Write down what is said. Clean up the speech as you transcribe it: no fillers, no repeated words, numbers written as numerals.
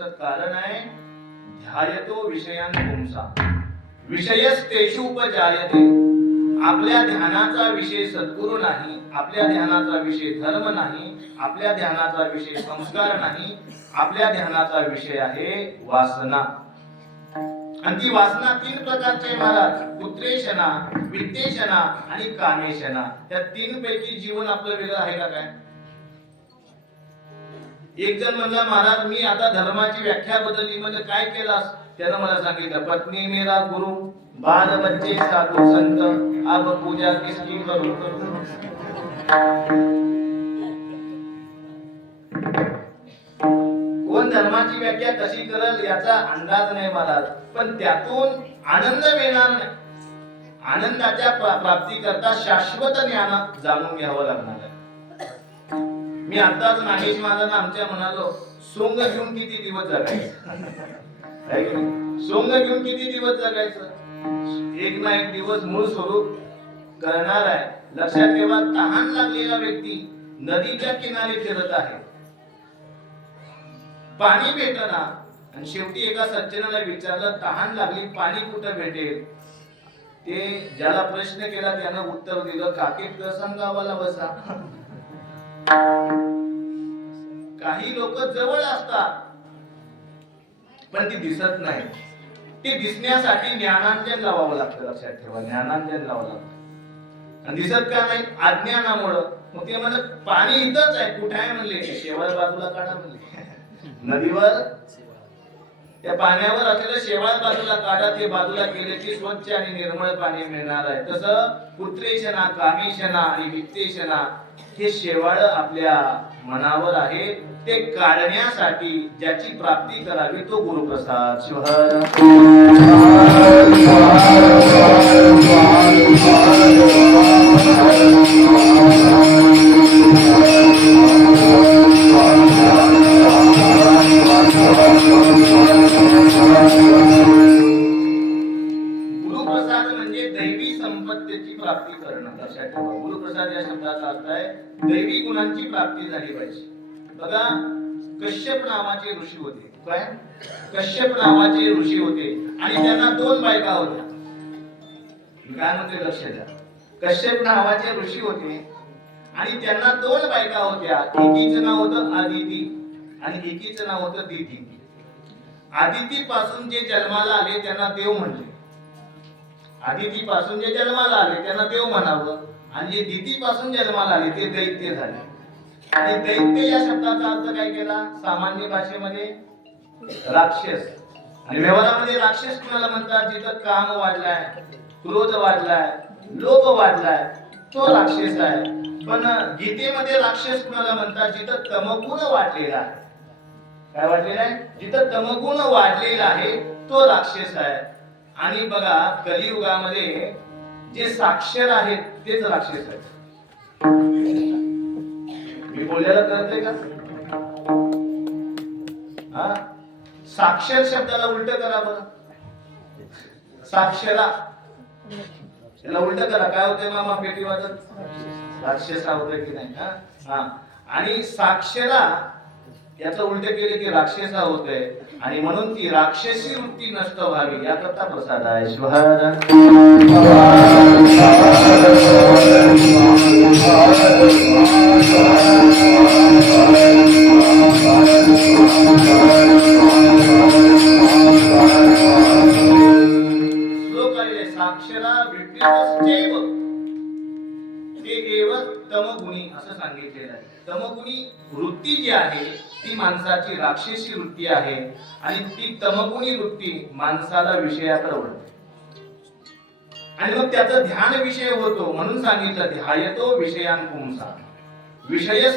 नावाचं कारण आहे ध्यायतो विषयान पुंसा विषयस्तेषु उपजायते. आपल्या ध्यानाचा विषय सद्गुरू नाही, आपल्या ध्यानाचा विषय धर्म नाही, आपल्या ध्यानाचा विषय संस्कार नाही, आपल्या ध्यानाचा विषय आहे वासना. आणि ती वासना 3 प्रकारची आहे महाराज. पुत्रेशना, वित्तेशना आणि कामेशना. त्या 3 पैकी जीवन आपलं वेगळं आहे का काय? एक जण म्हणला महाराज मी आता धर्माची व्याख्या बदलली. म्हणजे काय केलास? त्यानं मला सांगितलं पत्नी मेरा गुरु, बाल बच्चे साधू संत, अब पूजा किसकी करू. कोण धर्माची व्याख्या कशी करेल याचा अंदाज नाही महाराज, पण त्यातून आनंद मिळणार नाही. आनंदाच्या प्राप्ती करता शाश्वत ज्ञान जाणून घ्यावं लागणार आहे. मी आताच नागेश महाराजांना आमच्या म्हणालो सोंग घेऊन किती दिवस जगायचं. सोंग घेऊन किती दिवस जगायचं? एक ना एक दिवस मूळ स्वरूप करणार आहे. लक्षात ठेवा, तहान लागलेला व्यक्ती नदीच्या किनारी फिरत आहे, पाणी भेटना, आणि शेवटी एका सज्जनाला विचारलं तहान लागली पाणी कुठं भेटेल? ते ज्याला प्रश्न केला त्यानं उत्तर दिलं काकेत गसन गावाला बसा. काही लोक जवळ असतात पण ती दिसत नाही. ते दिसण्यासाठी ज्ञानांजन लावावं लागतं. लक्षात ठेवा, ज्ञानांजन लावावं लागतं. आणि दिसत का नाही? अज्ञानामुळं. मग ते म्हणत पाणी इथंच आहे. कुठे आहे म्हणले? शेवाळ बाजूला काढा म्हणले. नदीवर त्या पाण्यावर असलेलं शेवाळ बाजूला काढा. ते बाजूला केले की स्वच्छ आणि निर्मळ पाणी मिळणार आहे. तसं पुत्रेशना, कामेशना आणि वित्तेशना हे शेवाळ आपल्या मनावर आहे. ते काढण्यासाठी ज्याची प्राप्ती करावी तो गुरुप्रसाद. शिवहर गुरुप्रसाद म्हणजे दैवी संपत्तीची प्राप्ती करणं. लक्षात ठेवा, गुरुप्रसाद या शब्दाचा अर्थ आहे दैवी गुणांची प्राप्ती झाली पाहिजे. बघा, कश्यप नावाचे ऋषी होते. काय? कश्यप नावाचे ऋषी होते आणि त्यांना 2 बायका होत्या. काय म्हणते? लक्ष द्या. कश्यप नावाचे ऋषी होते आणि त्यांना 2 बायका होत्या. एकीचं नाव होतं आदिती आणि एकीचं नाव होतं दिती. आदिती पासून जे जन्माला आले त्यांना देव म्हणले. आदिती पासून जे जन्माला आले त्यांना देव म्हणावं, आणि जे दिती पासून जन्माला आले ते दैत्य झाले. आणि दैत्य या शब्दाचा अर्थ काय केला? सामान्य भाषेमध्ये राक्षस. आणि व्यवहारामध्ये राक्षस कुणाला म्हणतात? जिथं काम वाढलाय, क्रोध वाढलाय, लोभ वाढलाय, तो राक्षस आहे. पण गीतेमध्ये राक्षस कुणाला म्हणतात? जिथं तमगुण वाढलेला आहे. काय वाढलेला आहे? जिथं तमगुण वाढलेला आहे तो राक्षस आहे. आणि बघा, कलियुगामध्ये जे साक्षर आहेत तेच राक्षस आहेत. मी बोललेलं कळतंय का? हा, साक्षर शब्दाला उलट करा बरं. साक्षरा त्याला उलट करा. काय होतंय मामा? पेटी वाजत राक्षस होतंय की नाही? हा, आणि साक्षरा याचं उलट केले की राक्षसा होतंय. आणि म्हणून ती राक्षसी वृत्ती नष्ट व्हावी याकरता प्रसाद आहे. शिवहर श्लोक आहे साक्षरा विद्युतश्चैव ते एव तमगुणी असं सांगितलेलं आहे. तमगुणी वृत्ती जी आहे ती माणसाची राक्षसी वृत्ती आहे आणि ती तमगुणी वृत्ती माणसाला विषयाकडे वळते आणि मग त्याचा ध्यान विषय होतो. म्हणून सांगितलं ध्यायतो विषयान पुंसा. विषय